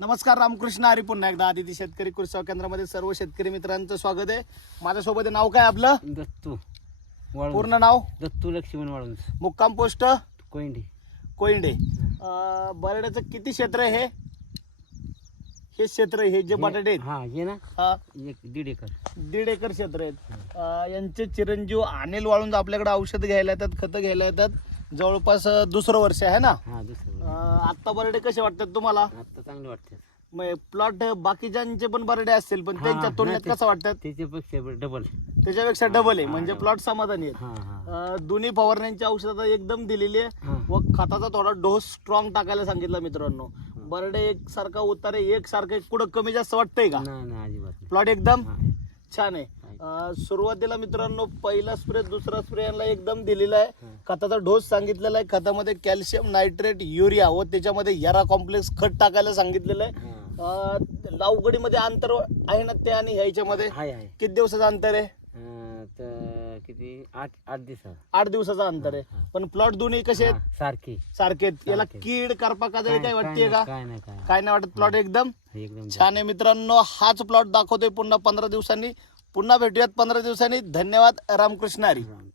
नमस्कार रामकृष्ण. हरी पुन्हा एकदा आदिती शेतकरी कृषी केंद्रामध्ये सर्व शेतकरी मित्रांचं स्वागत आहे. माझ्यासोबत नाव काय आपलं? दत्तू. पूर्ण नाव? दत्तू लक्ष्मण वाळून मुक्काम पोस्ट? कोयंडी. कोइंडे अं, बरड्याचं किती क्षेत्र आहे हे? हे क्षेत्र आहे, हे जे बटाटे आहेत. हा ये ना? हा, एक दीड एकर. दीड एकर क्षेत्र आहेत. अं, यांचे चिरंजीव अनिल वाळून आपल्याकडे औषध घ्यायला येतात खतं घ्यायला येतात. जवळपास अं, दुसरं वर्ष आहे ना? हा दुसरं. आत्ता बरडे कसे वाटतात तुम्हाला? आता चांगले वाटते प्लॉट बाकीच्यांचे पण बरडे असतील पण त्यांच्या तुलनेत कसं वाटतात? त्याच्यापेक्षा डबल त्याच्यापेक्षा डबल आहे म्हणजे. प्लॉट समाधानी आहेत. दोन्ही फवारण्यांची औषधं एकदम दिलेली आहे. व खताचा थोडा डोस स्ट्रॉंग टाकायला सांगितलं मित्रांनो. बरडे एक सारखा उतारे एक सारखं कुठं कमी जास्त वाटतंय का? प्लॉट एकदम छान आहे. अं, सुरुवातीला मित्रांनो पहिला स्प्रे दुसरा स्प्रे यांना एकदम दिलेला आहे. खताचा डोस सांगितलेला आहे. खतामध्ये कॅल्शियम नायट्रेट युरिया व त्याच्यामध्ये यरा कॉम्प्लेक्स खत टाकायला सांगितलेलं आहे. अं, लावगडीमध्ये अंतर आहे ना ते आणि ह्याच्यामध्ये? किती दिवसाचं अंतर आहे? अं, तर किती? आठ आठ दिवसात आठ दिवसाचं अंतर आहे. पण प्लॉट दोन्ही कसे आहेत? हा, सारखी. सारखे आहेत. याला. कीड करपा का काय वाटते का? काय नाही काय नाही. काय नाही वाटत प्लॉट एकदम? एकदम छान आहे मित्रांनो. हाच प्लॉट दाखवतोय पुन्हा पंधरा दिवसांनी. पुन्हा भेटूयात पंधरा दिवसांनी. धन्यवाद. रामकृष्ण हरी.